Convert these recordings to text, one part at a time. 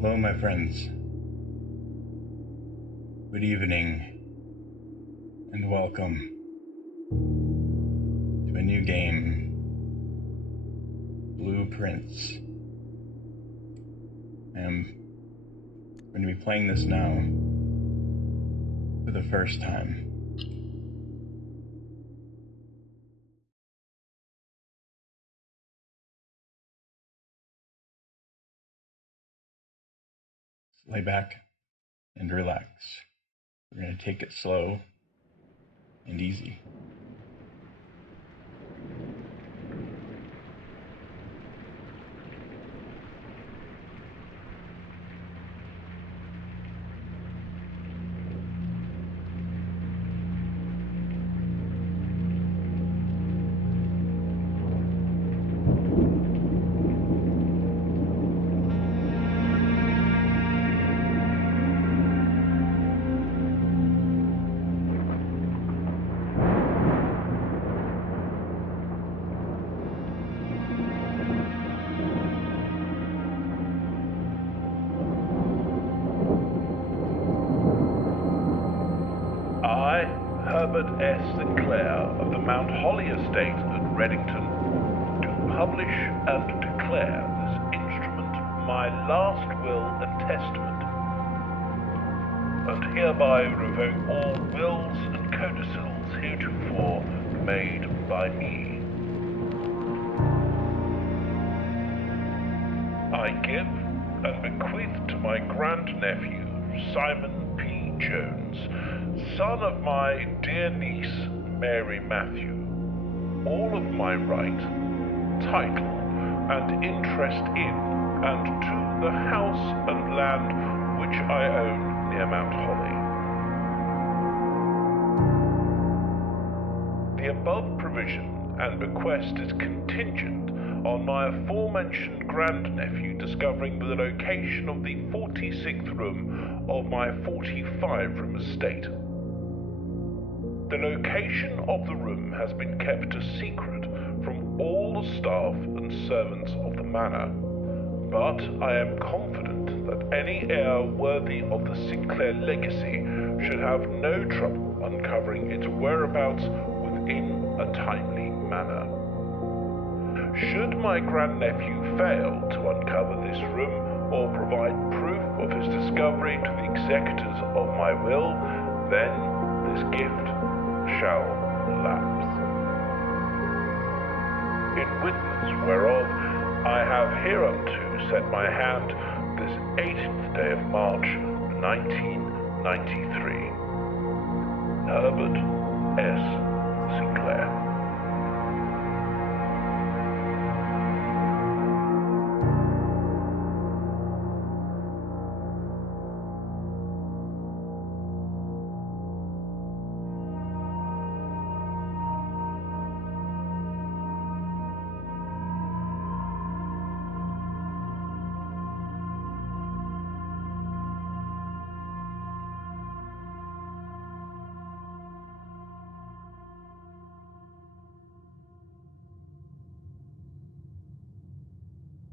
Hello, my friends. Good evening, and welcome to a new game, Blueprints. I am going to be playing this now for the first time. Lay back and relax. We're going to take it slow and easy. I, Herbert S. Sinclair of the Mount Holly Estate at Reddington, do publish and declare this instrument my last will and testament, and hereby revoke all wills and codicils heretofore made by me. I give and bequeath to my grandnephew, Simon P. Jones, son of my dear niece, Mary Matthew, all of my right, title, and interest in and to the house and land which I own near Mount Holly. The above provision and bequest is contingent on my aforementioned grandnephew discovering the location of the 46th room of my 45-room estate. The location of the room has been kept a secret from all the staff and servants of the manor, but I am confident that any heir worthy of the Sinclair legacy should have no trouble uncovering its whereabouts within a timely manner. Should my grandnephew fail to uncover this room or provide proof of his discovery to the executors of my will, then this gift shall lapse. In witness whereof I have hereunto set my hand this 18th day of March, 1993. Herbert S. Sinclair.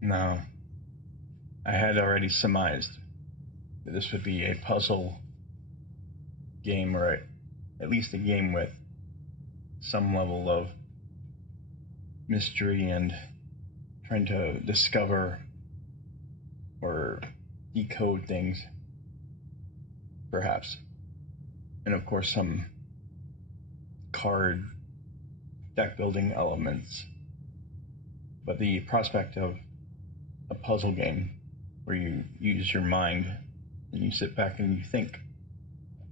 Now, I had already surmised that this would be a puzzle game, or at least a game with some level of mystery and trying to discover or decode things, perhaps. And of course, some card deck building elements. But the prospect of a puzzle game where you use your mind and you sit back and you think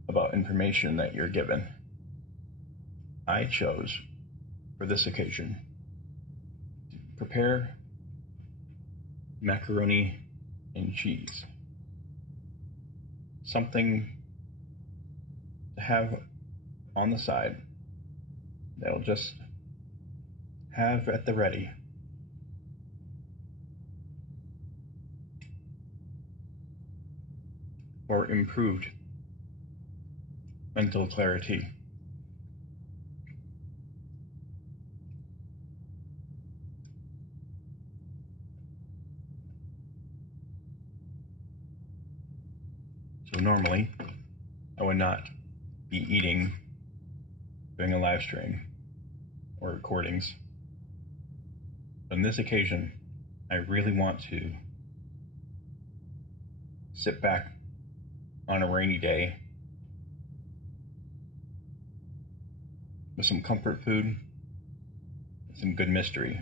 about information that you're given, I chose for this occasion to prepare macaroni and cheese. Something to have on the side that'll just have at the ready. For improved mental clarity. So normally, I would not be eating during a live stream or recordings. But on this occasion, I really want to sit back on a rainy day with some comfort food and some good mystery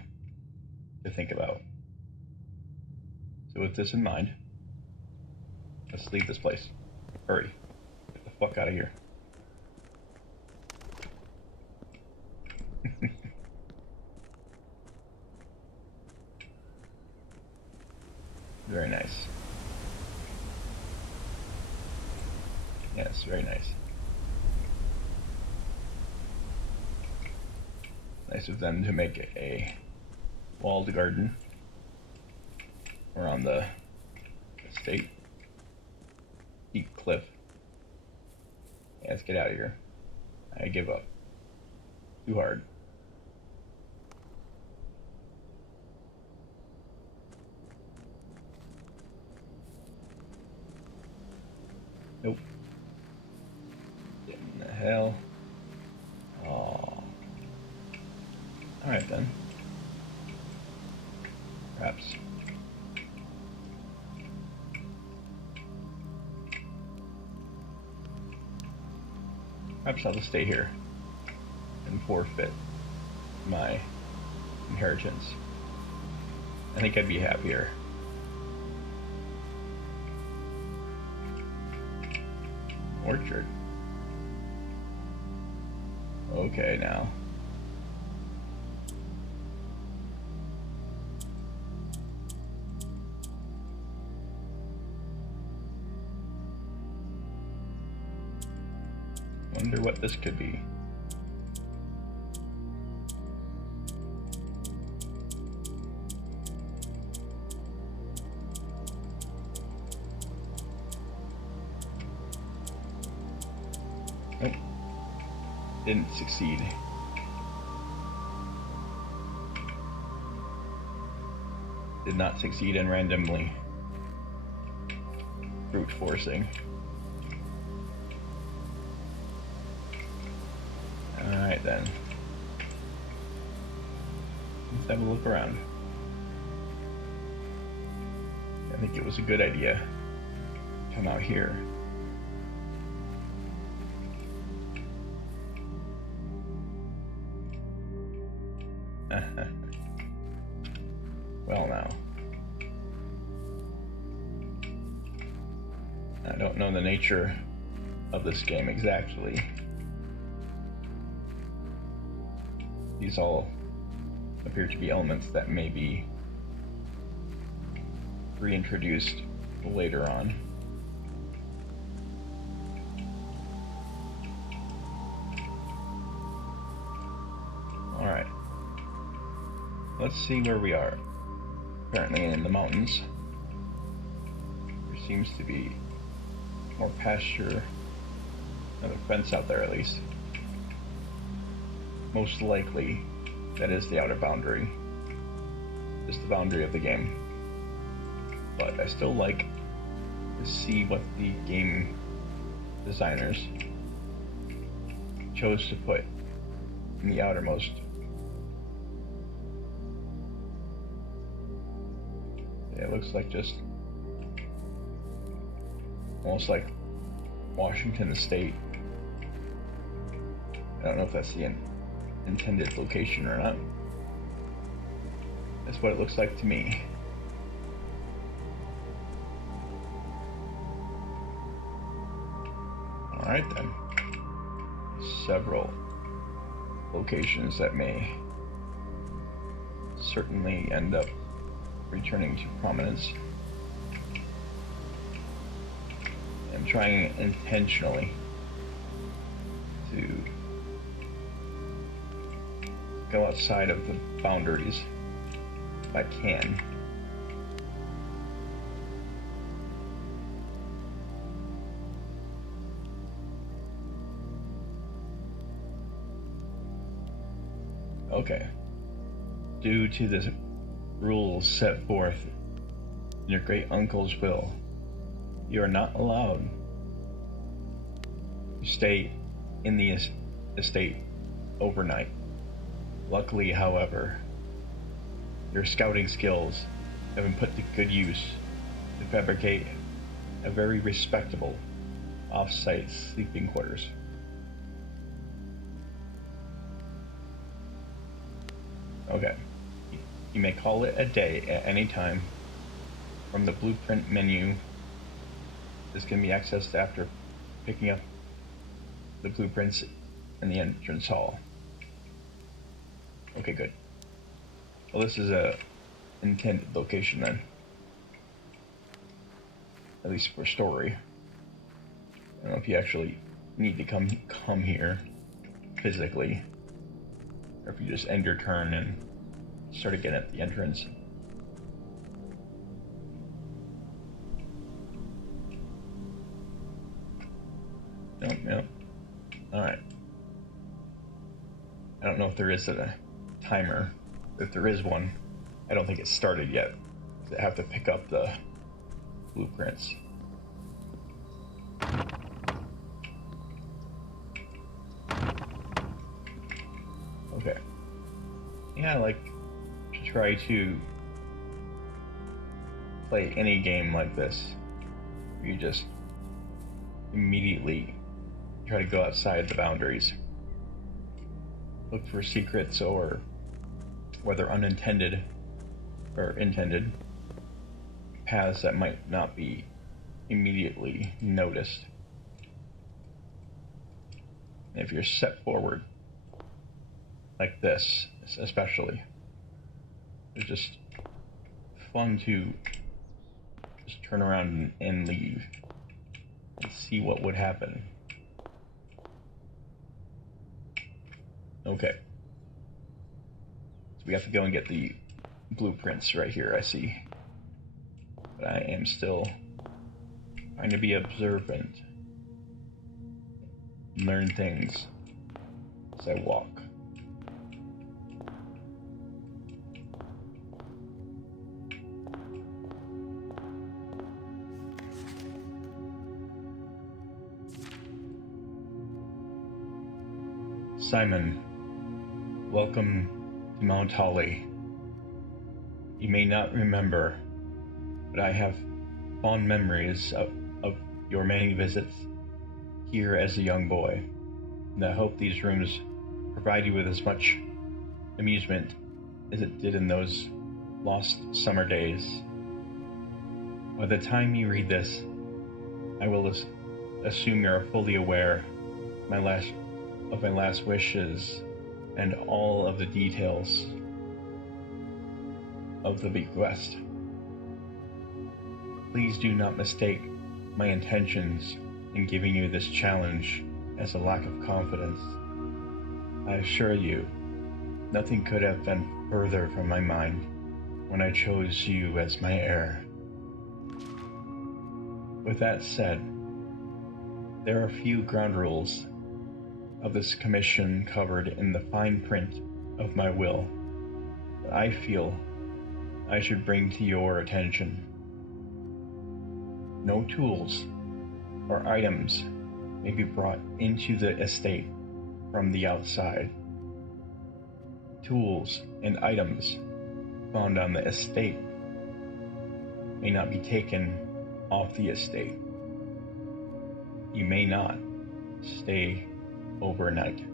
to think about. So with this in mind, let's leave this place. Hurry. Get the fuck out of here. Very nice. Yes, very nice. Nice of them to make a walled garden around the estate. Steep cliff. Yeah, let's get out of here. I give up. Too hard. Nope. What in the hell? Oh. Alright then. Perhaps. Perhaps I'll just stay here and forfeit my inheritance. I think I'd be happier. Orchard. Okay, now. Wonder what this could be. Nope. Didn't succeed. Did not succeed in randomly brute forcing. Alright then. Let's have a look around. I think it was a good idea to come out here. Well now. I don't know the nature of this game exactly. These all appear to be elements that may be reintroduced later on. Alright. Let's see where we are. Apparently in the mountains. There seems to be more pasture. Another fence out there at least. Most likely, that is the outer boundary. Just the boundary of the game. But I still like to see what the game designers chose to put in the outermost. Yeah, it looks like just almost like Washington State. I don't know if that's the intended location or not. That's what it looks like to me. Alright then. Several locations that may certainly end up returning to prominence. I'm trying intentionally to go outside of the boundaries if I can. Okay. Due to the rules set forth in your great uncle's will, you are not allowed to stay in the estate overnight. Luckily, however, your scouting skills have been put to good use to fabricate a very respectable off-site sleeping quarters. Okay. You may call it a day at any time from the blueprint menu. This can be accessed after picking up the blueprints in the entrance hall. Okay, good. Well, this is a intended location then. At least for story. I don't know if you actually need to come here physically, or if you just end your turn and start again at the entrance. Nope. Alright. I don't know if there is a timer. If there is one, I don't think it's started yet. I have to pick up the blueprints. Okay. Yeah, I like to try to play any game like this. You just immediately try to go outside the boundaries. Look for secrets, or whether unintended or intended paths that might not be immediately noticed. And if you're set forward like this, especially, it's just fun to just turn around and leave and see what would happen. Okay. So we have to go and get the blueprints right here, I see. But I am still trying to be observant. Learn things as I walk. Simon, welcome to Mount Holly. You may not remember, but I have fond memories of your many visits here as a young boy, and I hope these rooms provide you with as much amusement as it did in those lost summer days. By the time you read this, I will assume you're fully aware of my last wishes and all of the details of the bequest. Please do not mistake my intentions in giving you this challenge as a lack of confidence. I assure you, nothing could have been further from my mind when I chose you as my heir. With that said, there are a few ground rules of this commission covered in the fine print of my will that I feel I should bring to your attention. No tools or items may be brought into the estate from the outside. Tools and items found on the estate may not be taken off the estate. You may not stay overnight.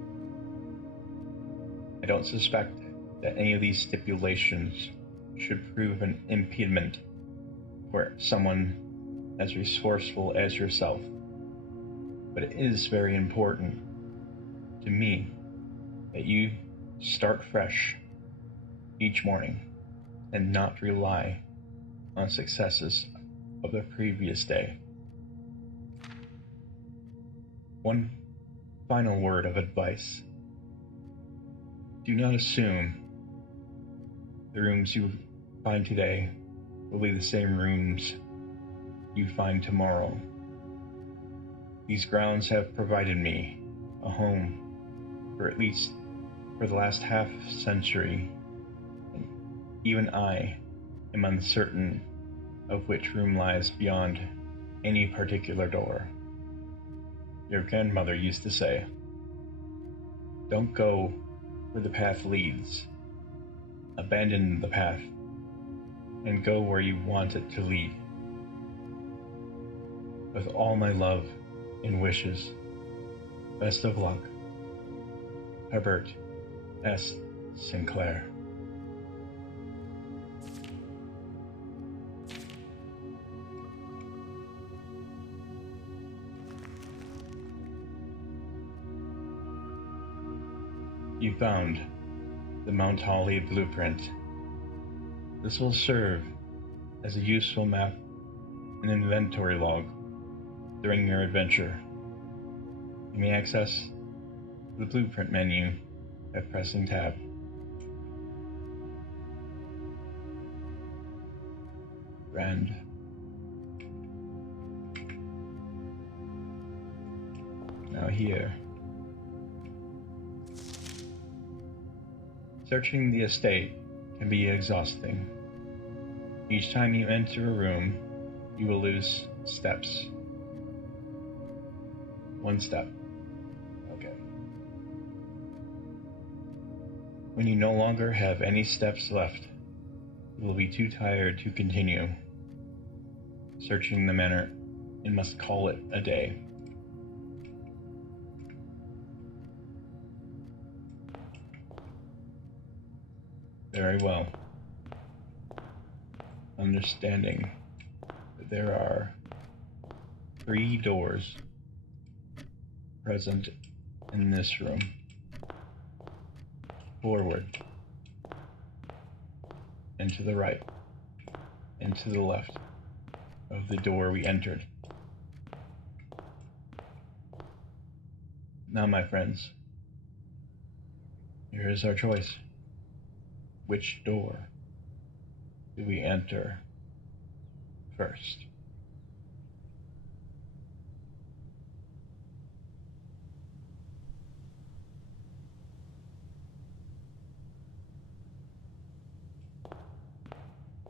I don't suspect that any of these stipulations should prove an impediment for someone as resourceful as yourself, but it is very important to me that you start fresh each morning and not rely on successes of the previous day. One final word of advice. Do not assume the rooms you find today will be the same rooms you find tomorrow. These grounds have provided me a home for at least for the last half century, and even I am uncertain of which room lies beyond any particular door. Your grandmother used to say, "Don't go where the path leads. Abandon the path and go where you want it to lead." With all my love and wishes, best of luck, Herbert S. Sinclair. You found the Mount Holly blueprint. This will serve as a useful map and inventory log during your adventure. You may access the blueprint menu by pressing tab. Grand. Now here. Searching the estate can be exhausting. Each time you enter a room, you will lose steps. 1 step. Okay. When you no longer have any steps left, you will be too tired to continue searching the manor and must call it a day. Very well. Understanding that there are 3 doors present in this room. Forward, and to the right, and to the left of the door we entered. Now, my friends, here is our choice. Which door do we enter first?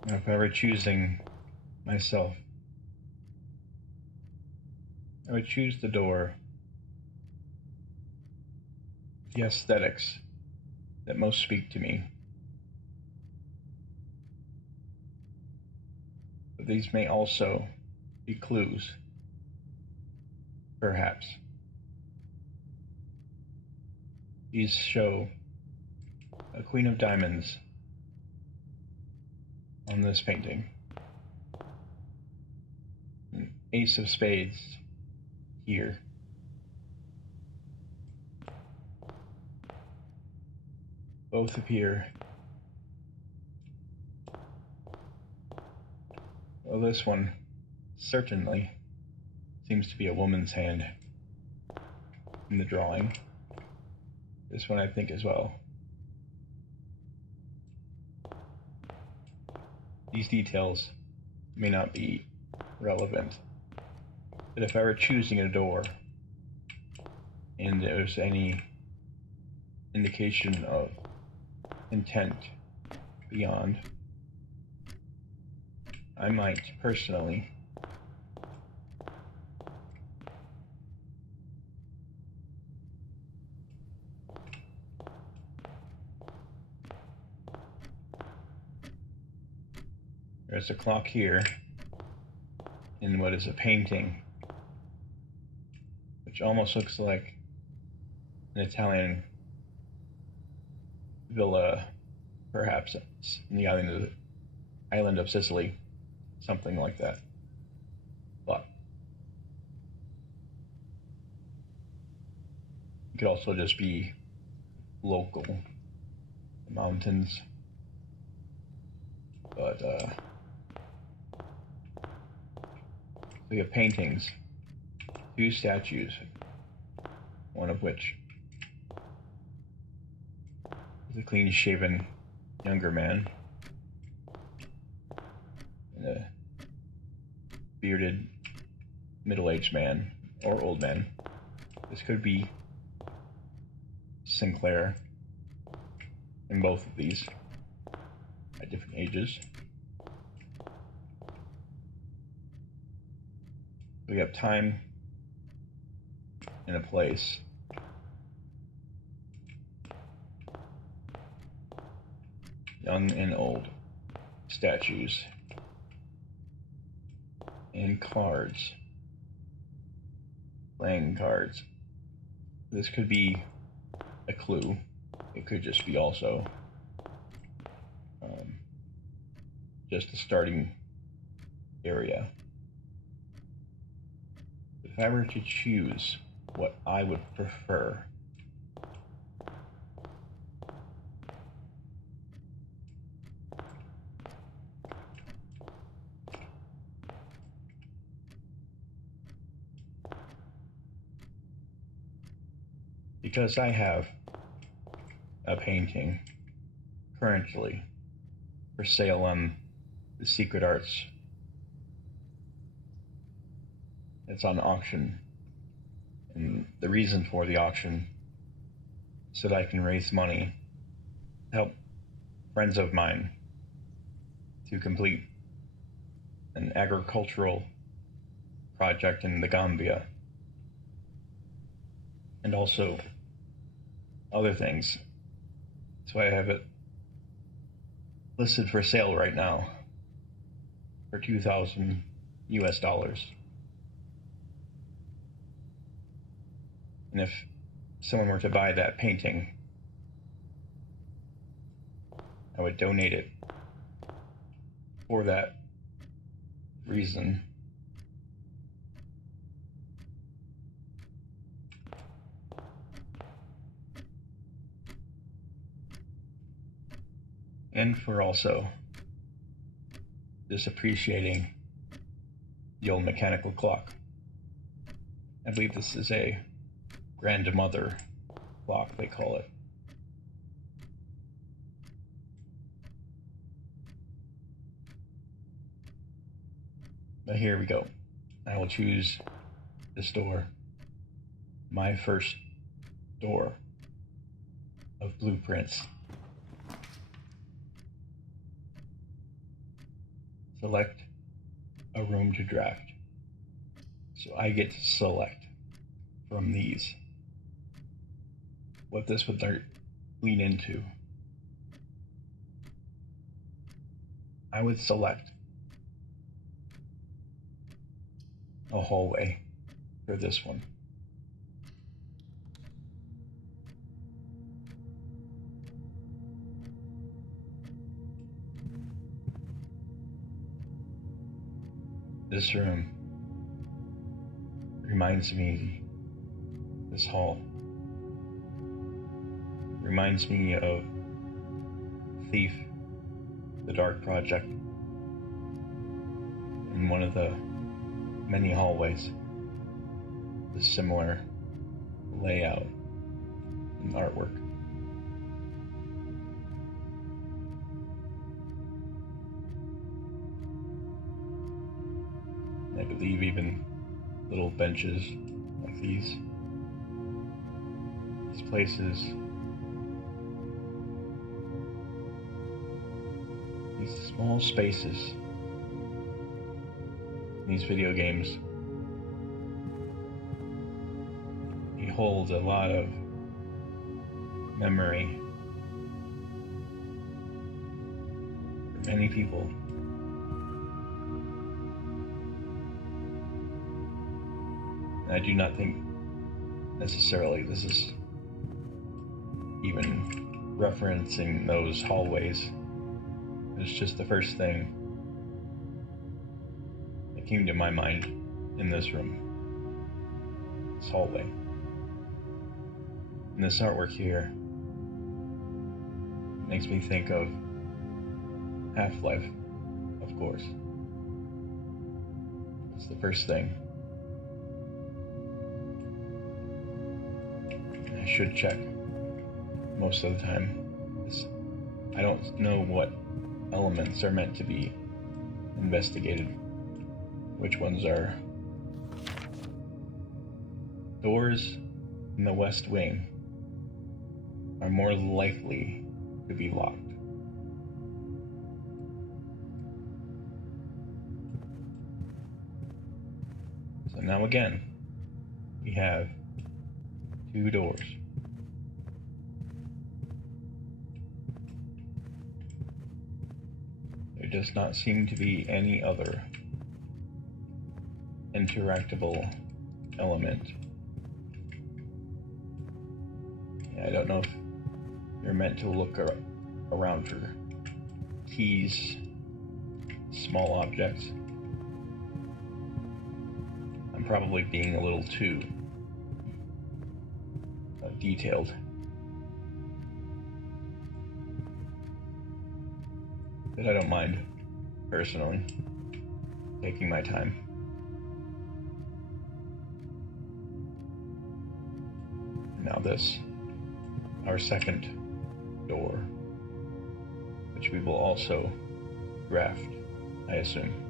Now, if I were choosing myself, I would choose the door with the aesthetics that most speak to me. But these may also be clues, perhaps. These show a Queen of Diamonds on this painting, an Ace of Spades here, both appear. Well, this one certainly seems to be a woman's hand in the drawing. This one I think as well. These details may not be relevant, but if I were choosing a door and there's any indication of intent beyond, I might personally there's a clock here in what is a painting, which almost looks like an Italian villa, perhaps in the island of Sicily, something like that. But it could also just be local, the mountains. But we have paintings, 2 statues, one of which is a clean-shaven younger man and a bearded middle-aged man or old man. This could be Sinclair in both of these at different ages. We have time in a place. Young and old statues and cards, playing cards. This could be a clue. It could just be also just a starting area. If I were to choose what I would prefer, because I have a painting currently for sale on the Secret Arts. It's on auction, and the reason for the auction is so that I can raise money to help friends of mine to complete an agricultural project in the Gambia, and also other things. So I have it listed for sale right now for $2,000 US. And if someone were to buy that painting, I would donate it for that reason. And for also just appreciating the old mechanical clock. I believe this is a grandmother clock, they call it. But here we go. I will choose this door, my first door of blueprints. Select a room to draft. So I get to select from these what this would lean into. I would select a hallway for this one. This room reminds me, this hall reminds me of Thief, the Dark Project, in one of the many hallways, the similar layout and artwork. I believe even little benches like these places, these small spaces, these video games, they hold a lot of memory for many people. I do not think necessarily this is even referencing those hallways. It's just the first thing that came to my mind in this room, this hallway. And this artwork here makes me think of Half-Life, of course. It's the first thing. I should check most of the time. I don't know what elements are meant to be investigated. Which ones are doors in the West Wing are more likely to be locked. So now again, we have 2 doors. There does not seem to be any other interactable element. I don't know if you're meant to look around for keys, small objects. I'm probably being a little too detailed. But I don't mind, personally, taking my time. Now this, our second door, which we will also graft, I assume.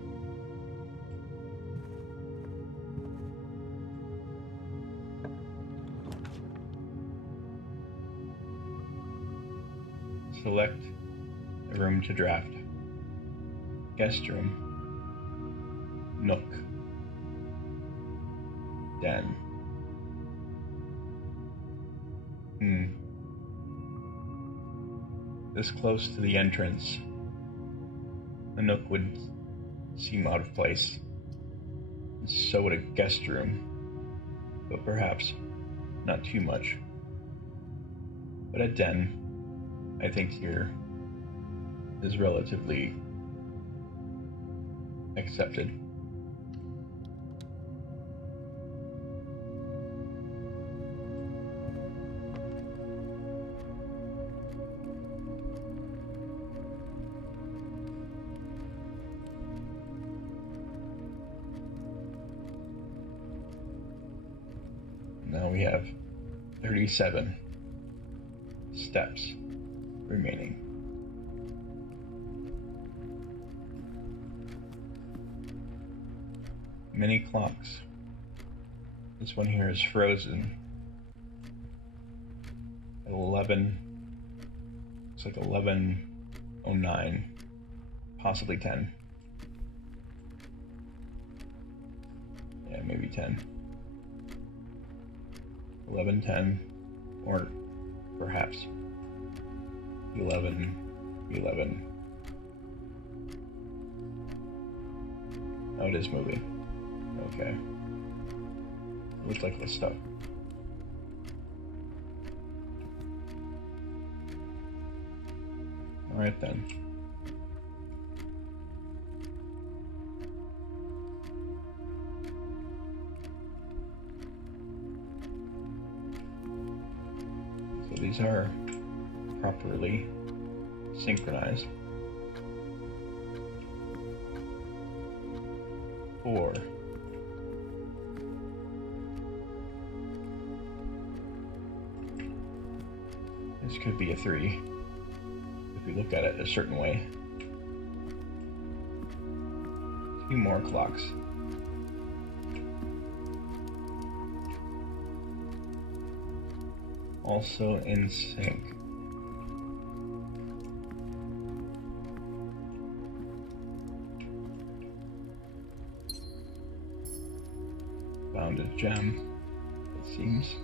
Select a room to draft. Guest room, nook, den. This close to the entrance, a nook would seem out of place. So would a guest room, but perhaps not too much. But a den, I think here, is relatively accepted. Now we have 37 steps remaining. Many clocks. This one here is frozen at 11. Looks like 11:09, possibly 10. Yeah, maybe 10. 11:10, or perhaps 11:11. Oh, it is moving. Okay. Looks like this stuff. Alright then. So these are properly synchronized. 4. This could be a 3 if we look at it a certain way. 2 more clocks. Also in sync. Found a gem, it seems.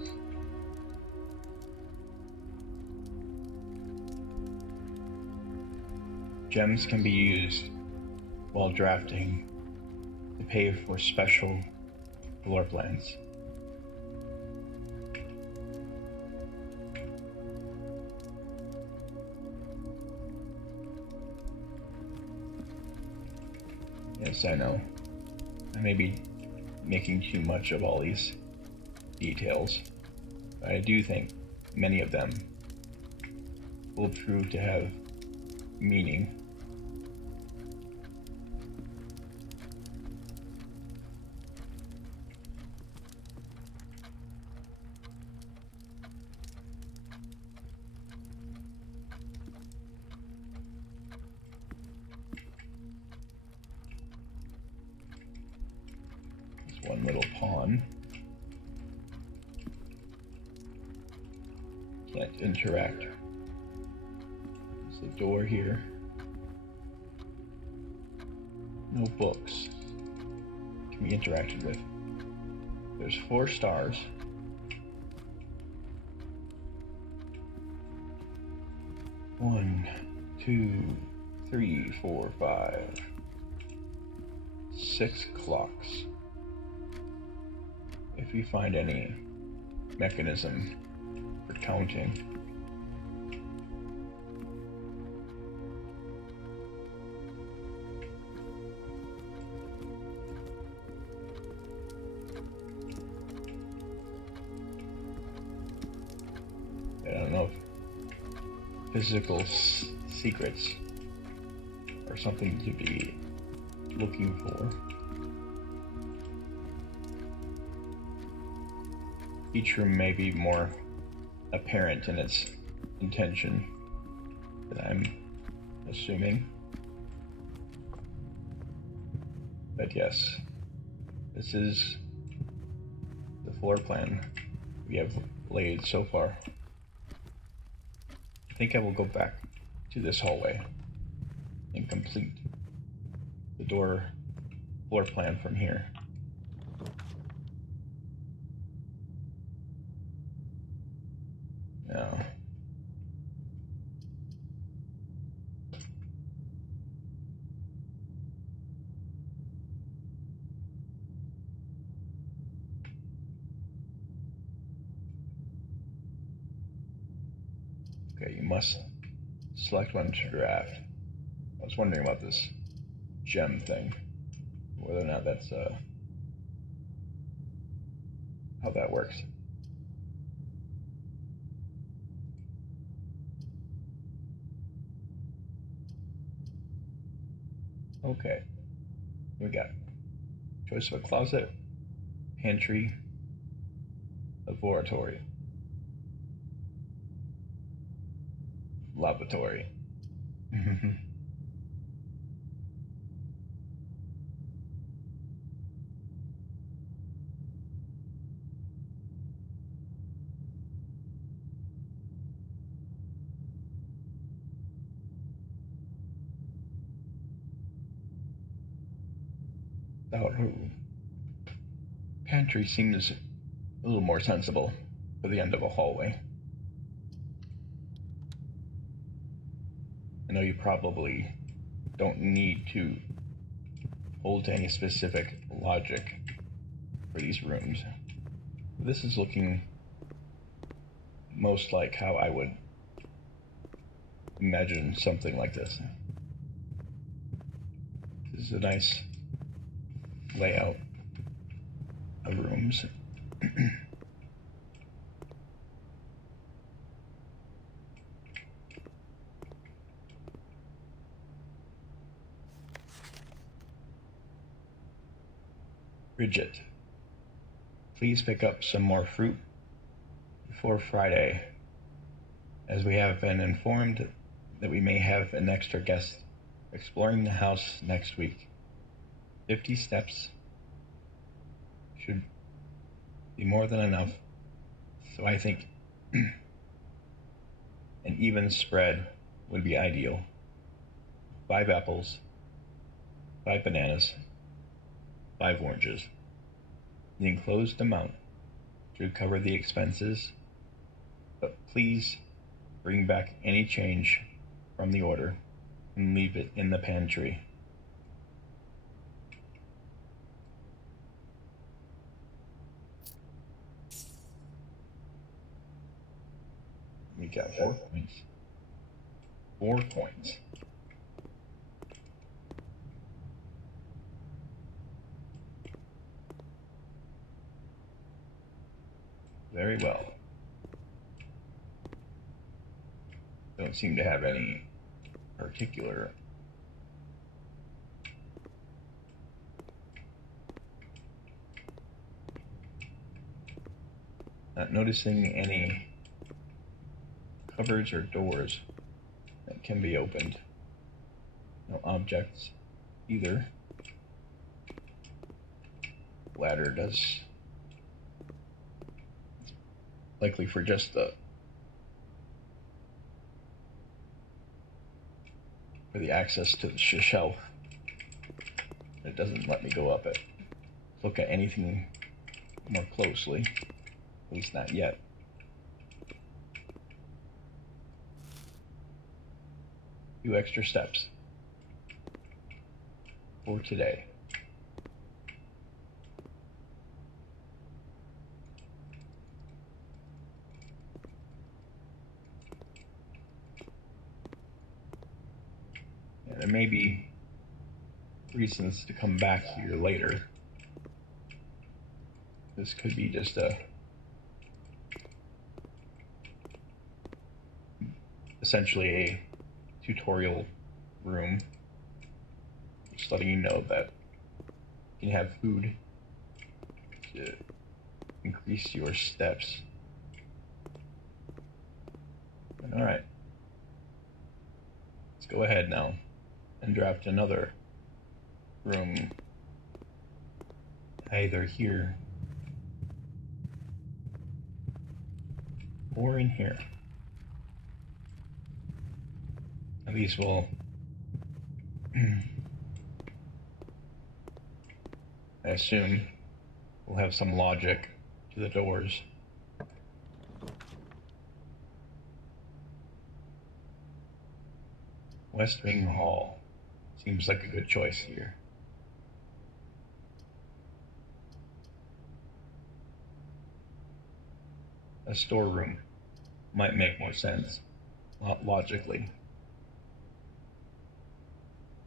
Gems can be used while drafting to pay for special floor plans. Yes, I know. I may be making too much of all these details, but I do think many of them will prove to have meaning. One little pawn. Can't interact. There's the door here. No books can be interacted with. There's 4 stars. 1, 2, 3, 4, 5, 6 clocks. If you find any mechanism for counting. I don't know if physical secrets are something to be looking for. Each room may be more apparent in its intention than I'm assuming. But yes, this is the floor plan we have laid so far. I think I will go back to this hallway and complete the door floor plan from here. Now, okay, you must select one to draft. I was wondering about this gem thing, whether or not that's how that works. Okay, we got choice of a closet, pantry, laboratory, lavatory. Pantry seems a little more sensible for the end of a hallway. I know you probably don't need to hold to any specific logic for these rooms. This is looking most like how I would imagine something like this. This is a nice layout of rooms. Bridget, please pick up some more fruit before Friday, as we have been informed that we may have an extra guest exploring the house next week. 50 steps should be more than enough, so I think an even spread would be ideal. 5 apples, 5 bananas, 5 oranges. The enclosed amount should cover the expenses, but please bring back any change from the order and leave it in the pantry. We got 4 points. 4 points. Very well. Don't seem to have any particular not noticing any cupboards or doors that can be opened. No objects either. Ladder does likely for just the for the access to the shelf. It doesn't let me go up it. Look at anything more closely, at least not yet. 2 extra steps for today. And there may be reasons to come back here later. This could be just essentially a tutorial room, just letting you know that you can have food to increase your steps. Alright, let's go ahead now and draft another room either here or in here. At least we'll I assume we'll have some logic to the doors. West Wing Hall seems like a good choice here. A storeroom might make more sense, logically.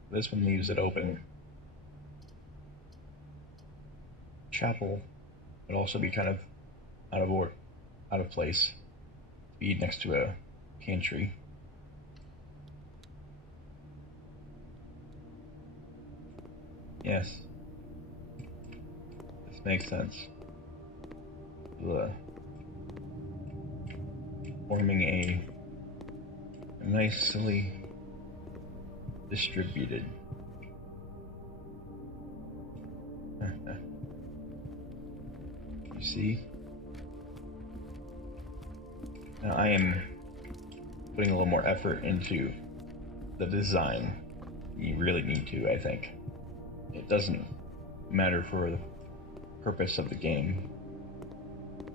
This one leaves it open. Chapel would also be kind of out of place. Be next to a pantry. Yes, this makes sense. Forming a nicely distributed. You see? Now I am putting a little more effort into the design. You really need to, I think. It doesn't matter for the purpose of the game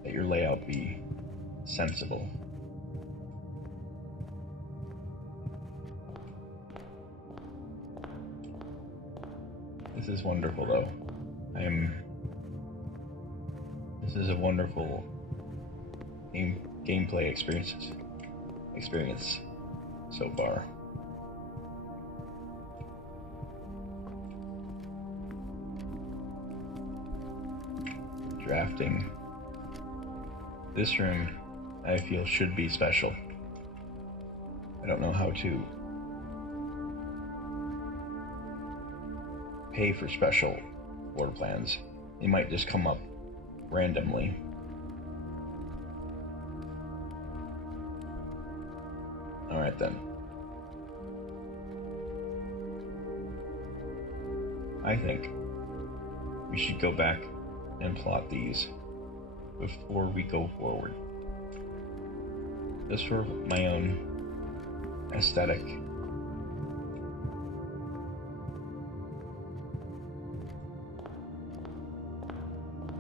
that your layout be sensible. This is wonderful, though. This is a wonderful gameplay experience so far. Drafting. This room, I feel, should be special. I don't know how to pay for special floor plans. They might just come up randomly. Alright then. I think we should go back and plot these before we go forward. Just for my own aesthetic.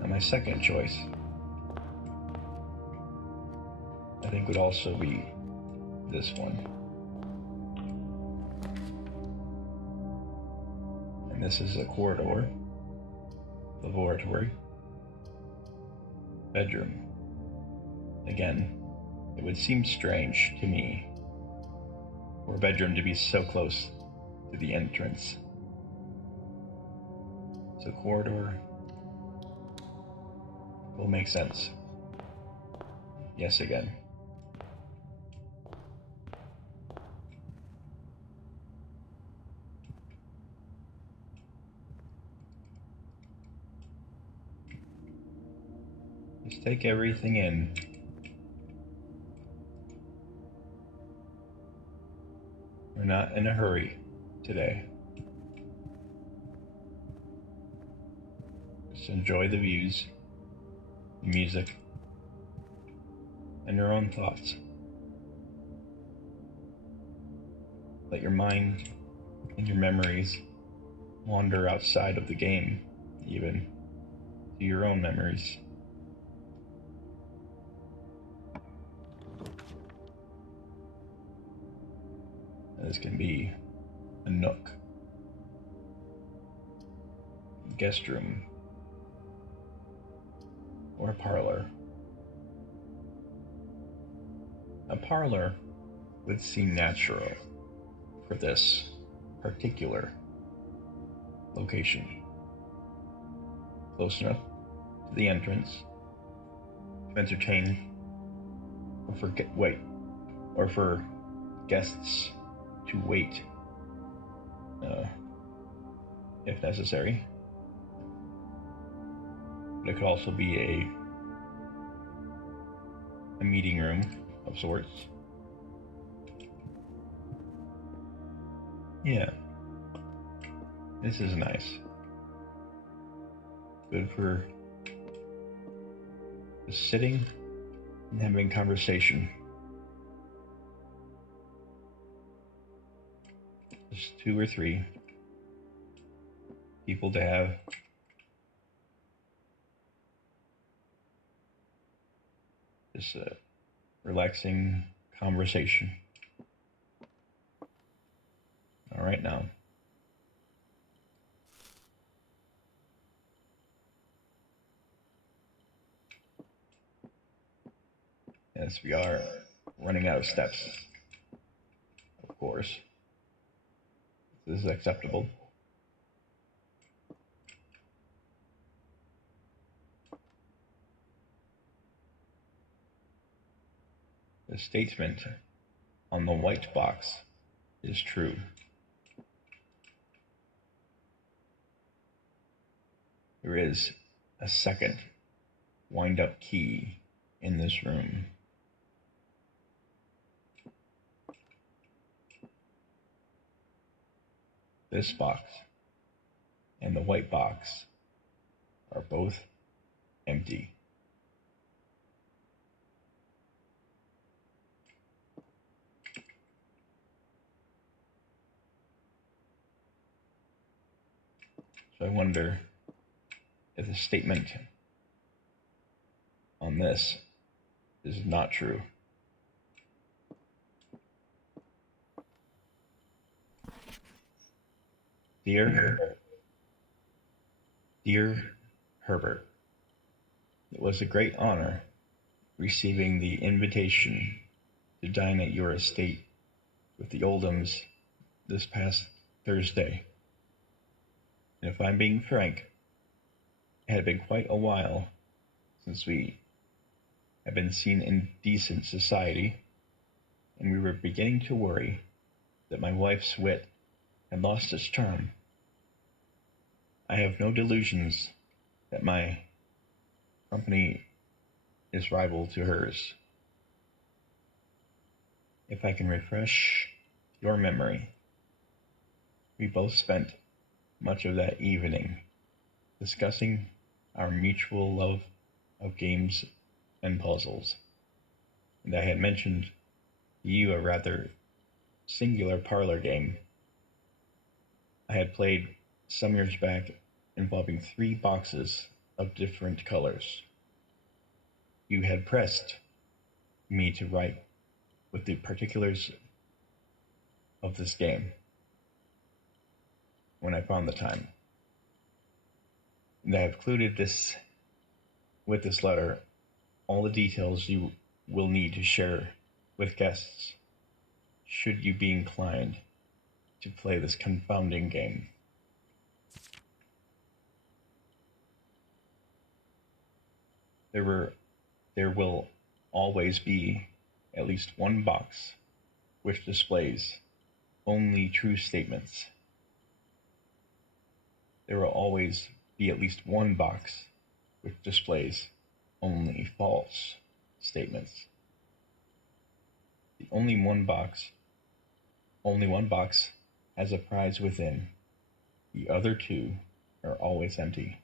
And my second choice, I think, would also be this one. And this is a corridor, laboratory, bedroom. Again, it would seem strange to me for a bedroom to be so close to the entrance. So corridor will make sense. Yes, again. Just take everything in. We're not in a hurry today. Just enjoy the views, the music, and your own thoughts. Let your mind and your memories wander outside of the game, even to your own memories. This can be a nook, guest room, or a parlor. A parlor would seem natural for this particular location. Close enough to the entrance to entertain or for guests to wait if necessary. But it could also be a meeting room of sorts. Yeah, this is nice. Good for just sitting and having conversation. Just 2 or 3 people to have this relaxing conversation. All right, now. Yes, we are running out of steps. Of course. This is acceptable. The statement on the white box is true. There is a second wind-up key in this room. This box and the white box are both empty. So I wonder if the statement on this is not true. Dear Herbert, it was a great honor receiving the invitation to dine at your estate with the Oldhams this past Thursday. And if I'm being frank, it had been quite a while since we had been seen in decent society, and we were beginning to worry that my wife's wit had lost its charm. I have no delusions that my company is rival to hers. If I can refresh your memory, we both spent much of that evening discussing our mutual love of games and puzzles, and I had mentioned to you a rather singular parlor game I had played some years back involving 3 boxes of different colors. You had pressed me to write with the particulars of this game when I found the time. And I have included with this letter all the details you will need to share with guests should you be inclined to play this confounding game. There will always be at least one box which displays only true statements. There will always be at least one box which displays only false statements. Only one box has a prize within. The other 2 are always empty.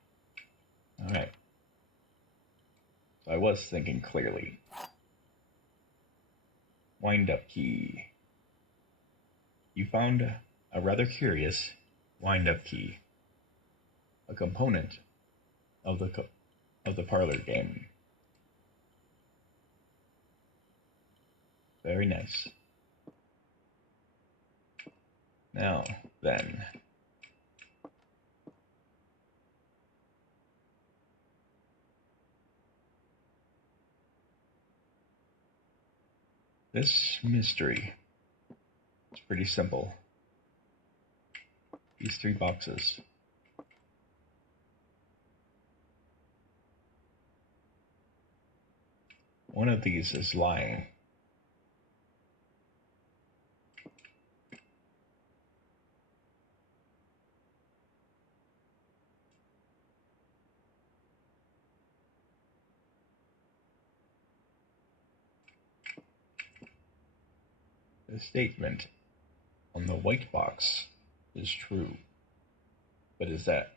All right. So I was thinking clearly. Wind-up key. You found a rather curious wind-up key, a component of the parlor game. Very nice. Now, then. This mystery is pretty simple. These 3 boxes. One of these is lying. The statement on the white box is true. But is that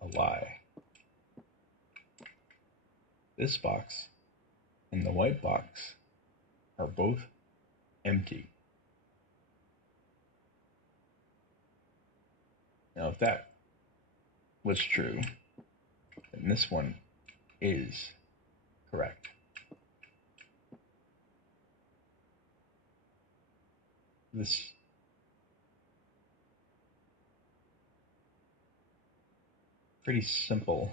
a lie? This box and the white box are both empty. Now, if that was true, then this one is correct. This pretty simple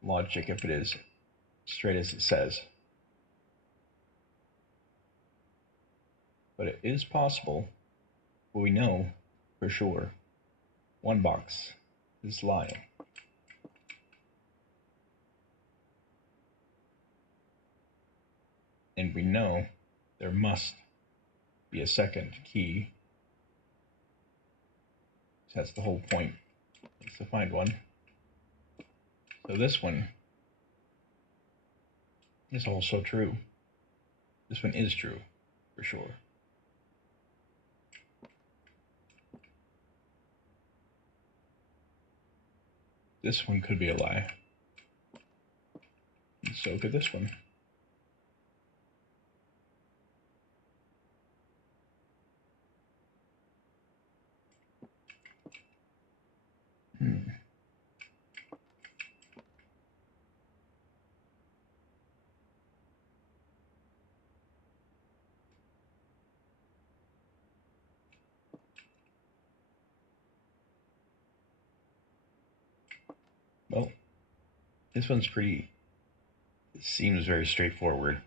logic if it is straight as it says. But it is possible, but we know for sure one box is lying. And we know there must be a second key. That's the whole point, is to find one. So this one is also true. This one is true, for sure. This one could be a lie. And so could this one. Well, this one's it seems very straightforward.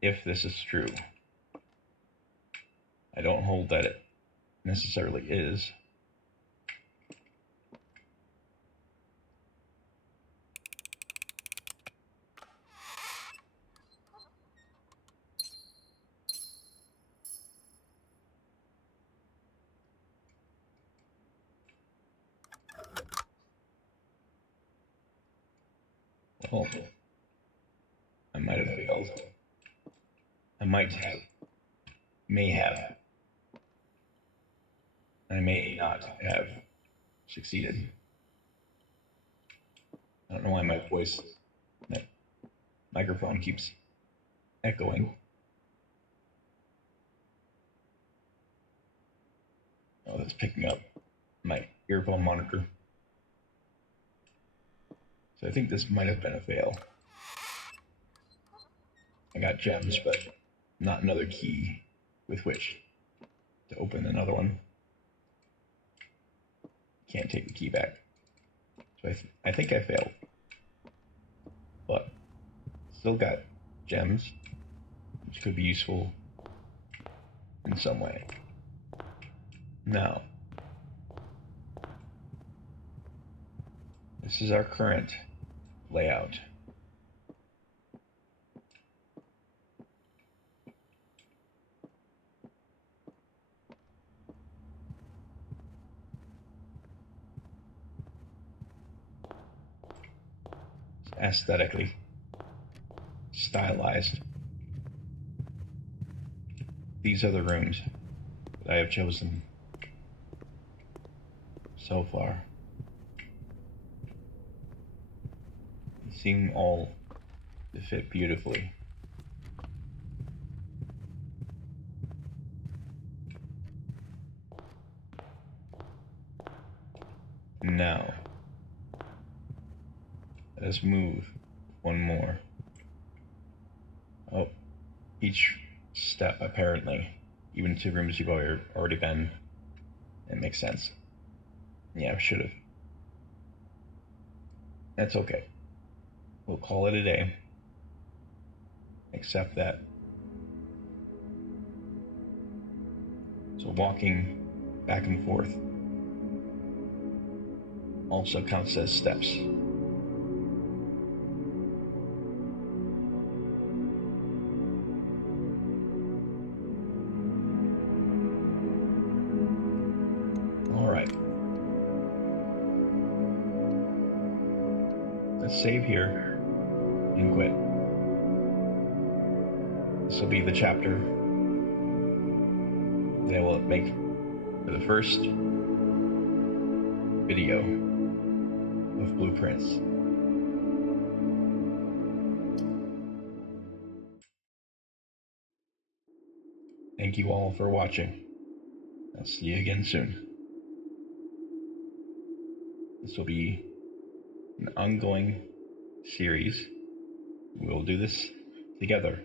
If this is true, I don't hold that it necessarily is. Well, I might have failed. I may have. I may not have succeeded. I don't know why my microphone keeps echoing. Oh, that's picking up my earphone monitor. So I think this might have been a fail. I got gems, but not another key with which to open another one. Can't take the key back. So I think I failed. But still got gems, which could be useful in some way. Now, this is our current layout. It's aesthetically stylized. These are the rooms that I have chosen so far. They seem all to fit beautifully. Now, let us move one more. Oh, each step apparently even to rooms you've already been. It makes sense. Yeah, I should have. That's okay. We'll call it a day. Accept that. So walking back and forth also counts as steps. All right. Let's save here and quit. This will be the chapter that I will make for the first video of blueprints. Thank you all for watching. I'll see you again soon. This will be an ongoing series. We'll do this together.